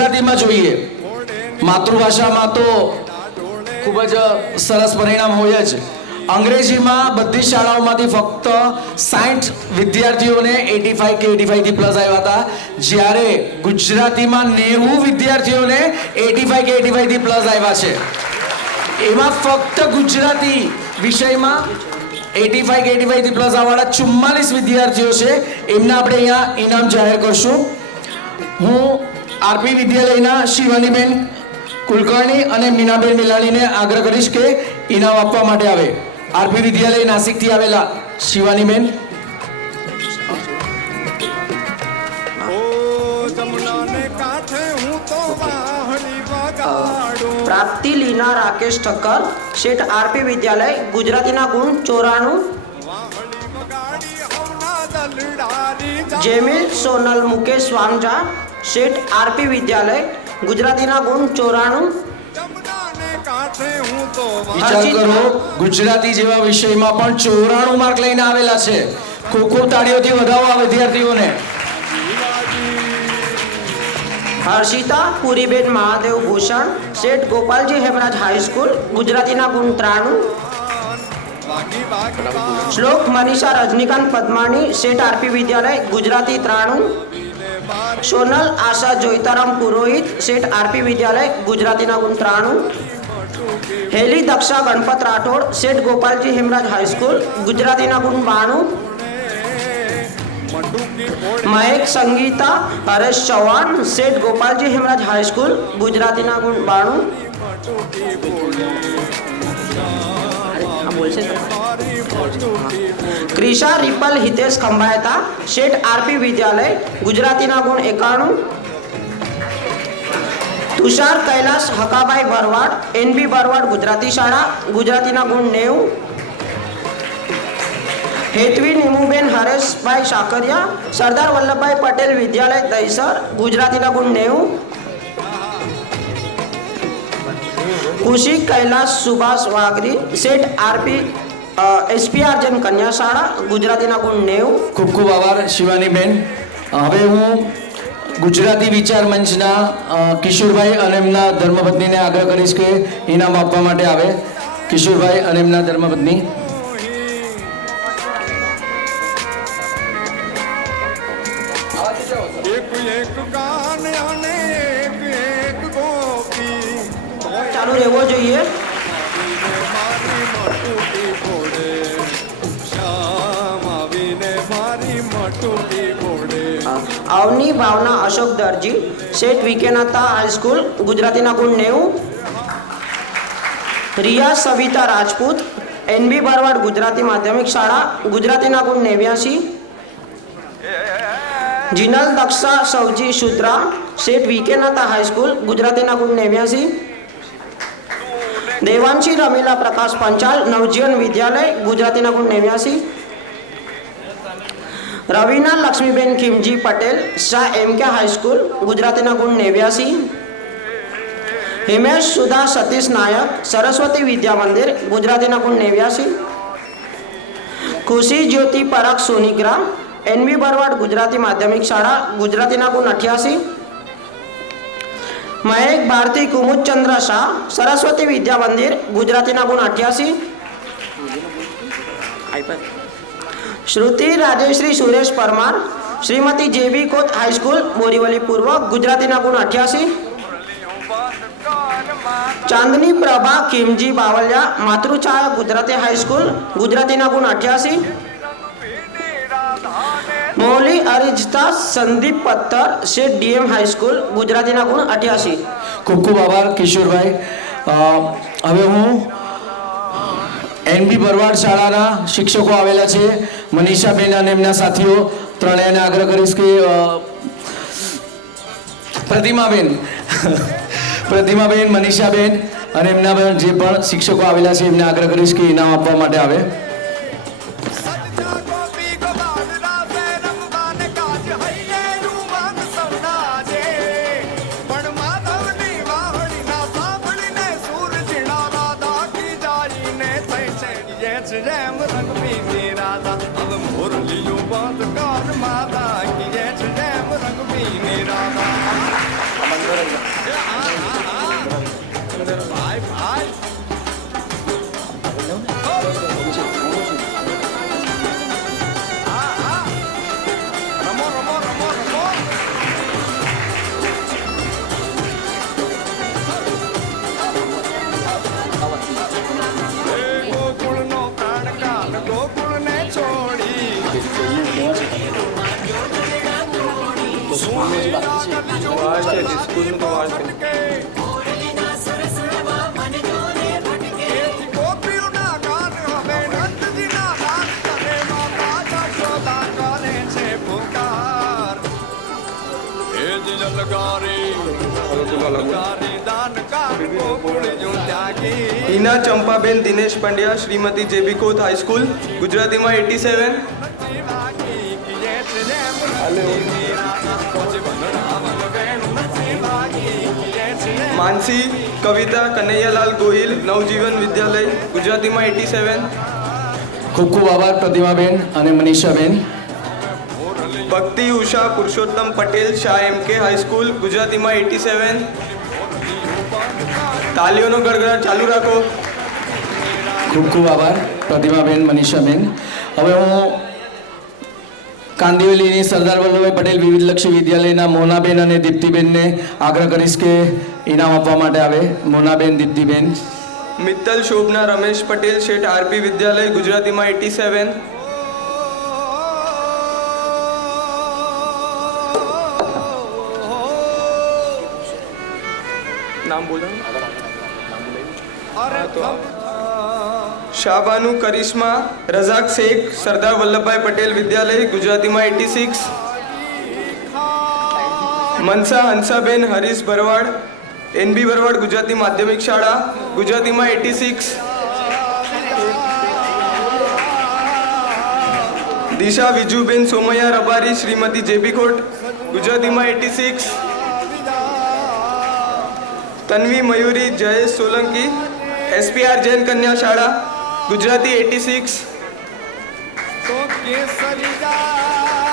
ગુજરાતીમાં જોઈએ. માતૃભાષામાં તો ખૂબ જ સરસ પરિણામ હોય જ. અંગ્રેજીમાં બધી શાળાઓમાંથી ફક્ત સાઠ વિદ્યાર્થીઓને એટી ફાઈવ કે એટી ફાઈવથી પ્લસ આવ્યા હતા. જ્યારે ગુજરાતીમાં નેવું વિદ્યાર્થીઓને એટી ફાઈવ કે એટી ફાઈવથી પ્લસ આવ્યા છે. એમાં ફક્ત ગુજરાતી વિષયમાં એટી ફાઈવ કે એટી ફાઈવથી પ્લસ આવવાળા ચુમ્માલીસ વિદ્યાર્થીઓ છે. એમને આપણે અહીંયા ઇનામ જાહેર કરશું. હું આરપી વિદ્યાલયના શિવાનીબેન કુલકર્ણી અને મીનાબેન મિલાણીને આગ્રહ કરીશ કે ઇનામ આપવા માટે આવે. આરપી વિદ્યાલય નાસિકથી આવેલા શિવાનીબેન. પ્રાપ્તિ લીના રાકેશ ઠક્કર શેઠ આરપી વિદ્યાલય ગુજરાતીના ગુણ ચોરાણું. જા- જેમિલ સોનલ મુકેશ વાંજા શેઠ આરપી વિદ્યાલય ગુજરાતીના ગુણ ચોરાણું. વિચાર કરો ગુજરાતી જેવા વિષયમાં પણ ચોરાણું માર્ક લઈને આવેલા છે. ખૂબ ખૂબ તાળીઓથી વધાવો આ વિદ્યાર્થીઓને. હર્ષિતા પુરીબેન મહાદેવ ભૂષણ શેઠ ગોપાલજી હેમરાજ હાઈસ્કૂલ ગુજરાતીના ગુણ ત્રાણું. શ્લોક મનીષા રજનીકાંત પદ્માણી શેઠ આરપી વિદ્યાલય ગુજરાતી ત્રાણું. સોનલ આશા જોઈતારામ પુરોહિત, શેઠ આરપી વિદ્યાલય, ગુજરાતીના ગુણ ત્રાણું હેલી દક્ષા ગણપત રાઠોડ, શેઠ ગોપાલજી હેમરાજ હાઈસ્કૂલ, ગુજરાતીના ગુણ બાણું મહેક સંગીતા, હરેશ ચૌહાણ, શેઠ ગોપાલજી હેમરાજ હાઈસ્કૂલ, ગુજરાતીના ગુણ બાણું બોલશે ક્રિશા રિપલ હિતેશ ખંભાયતા, શેઠ આરપી વિદ્યાલય, ગુજરાતીના ગુણ એકાણું. તુષાર કૈલાસ, હકાભાઈ ભરવાડ એનબી ભરવાડ ગુજરાતી શાળા, ગુજરાતીના ગુણ નેવું. હેતવી નિમુબેન, હરેશભાઈ સાકરિયા સરદાર વલ્લભભાઈ પટેલ વિદ્યાલય, દહીસર, ગુજરાતીના ગુણ નેવું. કુશિક કૈલાસ સુભાષ વાઘરી, શેઠ આરપી એસપી આર્જન કન્યા શાળા ગુજરાતીના ગુણ નેવું. ખૂબ ખૂબ આભાર, શિવાનીબેન. હવે હું ગુજરાતી વિચાર મંચના કિશોરભાઈ અને એમના ધર્મપત્નીને આગ્રહ કરીશ કે ઇનામ આપવા માટે આવે. કિશોરભાઈ અને એમના ધર્મપત્ની. મટુકી ફોડે અવની ભાવના અશોક દરજી શેઠ વિકેનાથા હાઈસ્કૂલ ગુજરાતીના ગુણ નેવું રિયા સવિતા રાજપૂત એનબી ભરવાડ ગુજરાતી માધ્યમિક શાળા ગુજરાતીના ગુણ નેવ્યાસી જીનલ દક્ષા સૌજી સુત્રા શેઠ વિકેનાથા હાઈસ્કૂલ ગુજરાતીના ગુણ નેવ્યાસી દેવાંશી રમીલા પ્રકાશ પંચાલ, નવજીવન વિદ્યાલય, ગુજરાતીના ગુણ નેવ્યાસી. રવિના Laxmiben Khimji Patel, Shah M K high school, ગુજરાતીના ગુણ નેવ્યાસી. હિમેશ સુધા, સતીશ નાયક, સરસ્વતી વિદ્યા મંદિર, ગુજરાતીના ગુણ નેવ્યાસી. ખુશી જ્યોતિ પરાગ સોનિગ્રા એનવી બરવાડ ગુજરાતી માધ્યમિક શાળા, ગુજરાતીના ગુણ અઠ્યાસી. મહેક ભારતી કુમુદચંદ્ર શાહ સરસ્વતી વિદ્યા મંદિર ગુજરાતીના ગુણ અઠ્યાસી Shruti Rajeshri Suresh Parmar Shrimati JB Kot high school Borivali પૂર્વ ગુજરાતીના ગુણ અઠ્યાસી ચાંદની પ્રભા કિમજી બાવલિયા માતૃછાયા ગુજરાતી હાઈસ્કૂલ ગુજરાતીના ગુણ અઠ્યાસી મૌલી અરિજતા સંદીપ પત્તર શેઠ ડીએમ હાઈસ્કૂલ ગુજરાતીના ગુણ અઠ્યાસી. ખૂબ ખૂબ આભાર, કિશોરભાઈ. હવે હું એનબી ભરવાડ શાળાના શિક્ષકો આવેલા છે. મનીષાબેન અને એમના સાથીઓ ત્રણેયને આગ્રહ કરીશ કે પ્રતિમાબેન પ્રતિમાબેન, મનીષાબેન અને એમના જે પણ શિક્ષકો આવેલા છે, એમને આગ્રહ કરીશ કે ઇનામ આપવા માટે આવે. જો Tyagi. Hina Champaben Dinesh Pandya Shrimati JB Khot high school ગુજરાતીમાં એટી સેવન. માનસી કવિતા કનૈયાલાલ ગોહિલ નવજીવન વિદ્યાલય ગુજરાતીમાં એટી સેવન. ખૂબ ખૂબ આભાર પ્રતિમાબેન અને મનીષાબેન. ભક્તિ Usha Purushottam Patel Shah M K high school ગુજરાતીમાં એટી સેવન. તાલીઓનો ગડગડાટ ચાલુ રાખો. ખૂબ ખૂબ આભાર પ્રતિમાબેન મનીષાબેન. હવે હું કાંદિવલીની સરદાર વલ્લભભાઈ પટેલ વિવિધલક્ષી વિદ્યાલયના મોનાબેન અને દીપ્તિબેનને આગ્રહ કરીશ કે ઇનામ આપવા માટે આવે. મોનાબેન દીપ્તિબેન મિત્તલ શોભના રમેશ પટેલ શેઠ આરપી વિદ્યાલય ગુજરાતીમાં એટી સેવન. નામ બોલો. અરે શાહબાનુ કરિશ્મા રઝાક શેખ સરદાર વલ્લભભાઈ પટેલ વિદ્યાલય ગુજરાતીમાં eighty six. Mansa Hansaben Harish Bharwad. NB Barwad Gujarati માધ્યમિક શાળા ગુજરાતીમાં eighty six Disha Vijuben Somaiya Rabari Shrimati JB Khot ગુજરાતીમાં eighty six Tanvi Mayuri Jayesh Solanki SPR Jain કન્યા શાળા Gujarati eighty six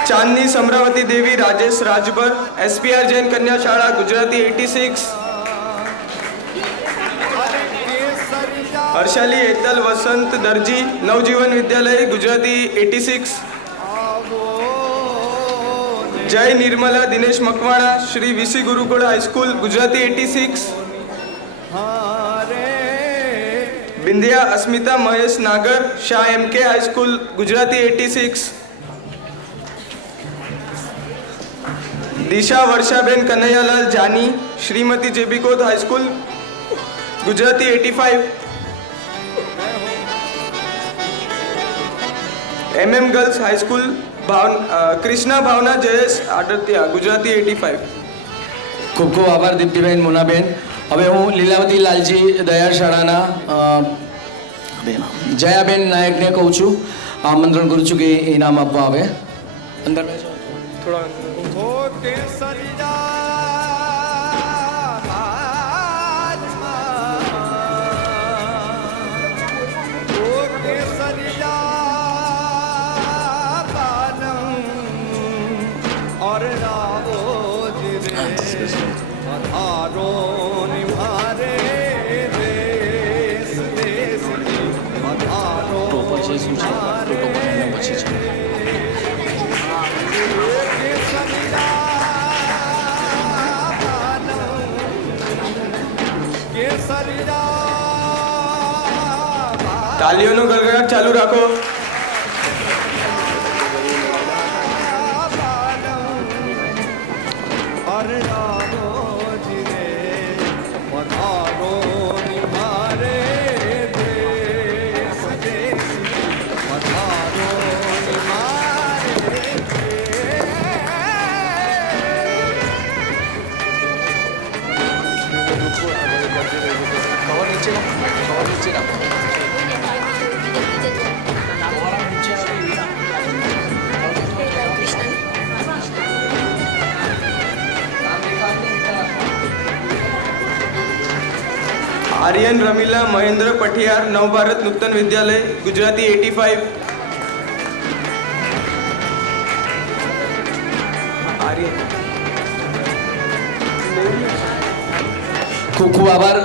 Chandni Samravati Devi Rajesh Rajbhar SPR Jain કન્યા શાળા Gujarati eighty six Harshali Hetal, Vasant Darji, Navjivan વિદ્યાલય, Gujarati eighty six. Jay Nirmala, Dinesh Makwana, Shri VC Gurukul high school, Gujarati eighty six. Bindiya Asmita, Mahesh Nagar, Shah M K high school, Gujarati eighty six. Disha Varshaben Kanaiyalal Jani, Shrimati JB Khot high school, Gujarati eighty five MM girls high school ભાવ Krishna Bhavna Jayesh આડતિયા Gujarati eighty five ખૂબ ખૂબ આભાર દીપ્તિબેન મોનાબેન. હવે હું લીલાવતી લાલજી દયા શાળાના જયાબેન નાયકને કહું છું. આમંત્રણ કરું છું કે ઇનામ આપવા આવે. અંદર થોડા તાલીઓનો ગરગડાટ ચાલુ રાખો. રમીલા મહેન્દ્ર પઠિયાર નવભારત નૂતન વિદ્યાલય ગુજરાતી એટી ફાઈવ. ખૂબ ખૂબ આભાર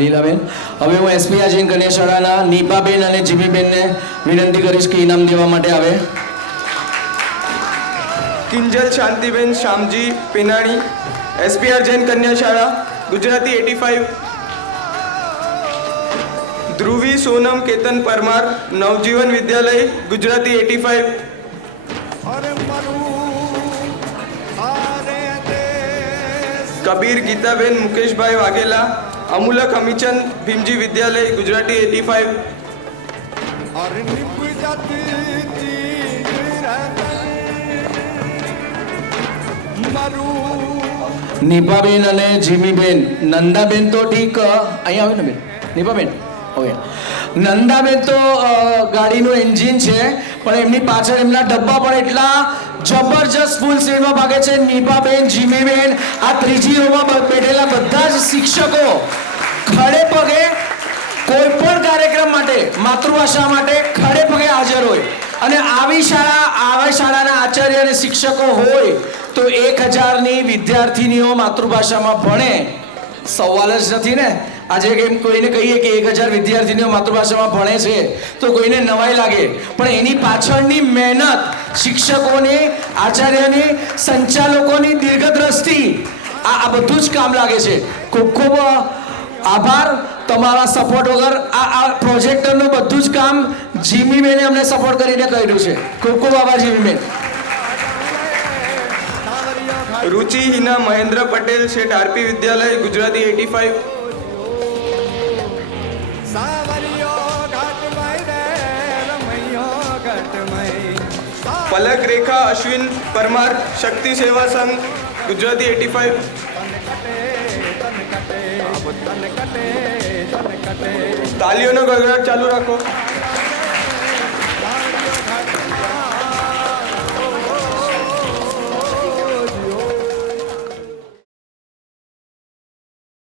લીલાબેન. હવે હું એસપી આજીન કન્યા શાળાના નીપાબેન અને જીમીબેનને વિનંતી કરીશ કે ઇનામ દેવા માટે આવે. કિંજલ શાંતિબેન શામજી પેનાણી એસપીઆર જૈન કન્યા શાળા ગુજરાતી એટી ફાઇવ ધ્રુવી સોનમ કેતન પરમાર, નવજીવન વિદ્યાલય, ગુજરાતી એટી ફાઈવ. કબીર ગીતાબેન, મુકેશભાઈ વાઘેલા, અમુલક અમીચંદ, ભીમજી વિદ્યાલય, ગુજરાતી એટી ફાઈવ. નીપાબેન અને જીમીબેન. નંદાબેન તો ઠીક અહીંયા આવ્યું ને બેન? નીપાબેન ઓકે નંદાબેન તો ગાડીનું એન્જિન છે, પણ એમની પાછળ એમના ડબ્બા પણ એટલા જબરજસ્ત ફૂલ સ્પીડમાં ભાગે છે. નિભાબેન, જીમીબેન, આ ત્રીજી રોમાં બેઠેલા બધા જ શિક્ષકો ખડે પગે કોઈ પણ કાર્યક્રમ માટે, માતૃભાષા માટે ખડે પગે હાજર હોય. અને આવી શાળા, આવા શાળાના આચાર્ય અને શિક્ષકો હોય, તો એક હજારની વિદ્યાર્થીનીઓ માતૃભાષામાં ભણે. સવાલ જ નથી ને? આજે એમ કોઈને કહીએ કે એક હજાર વિદ્યાર્થીનીઓ માતૃભાષામાં ભણે છે, તો કોઈને નવાઈ લાગે. પણ એની પાછળની મહેનત શિક્ષકોને, આચાર્યને, સંચાલકોની દીર્ઘદ્રષ્ટિ, આ આ બધું જ કામ લાગે છે. ખૂબ ખૂબ આભાર. તમારા સપોર્ટ વગર આ આ પ્રોજેક્ટરનું બધું જ કામ જીમીબેને અમને સપોર્ટ કરીને કર્યું છે. ખૂબ ખૂબ આભાર જીમીબેન. રુચિ હિના મહેન્દ્ર પટેલ શેઠ, આરપી વિદ્યાલય, Gujarati eighty five Palak Rekha Ashwin Parmar Shakti Seva Sangh Gujarati eighty five તાલીઓનો ગગડાટ ચાલુ રાખો.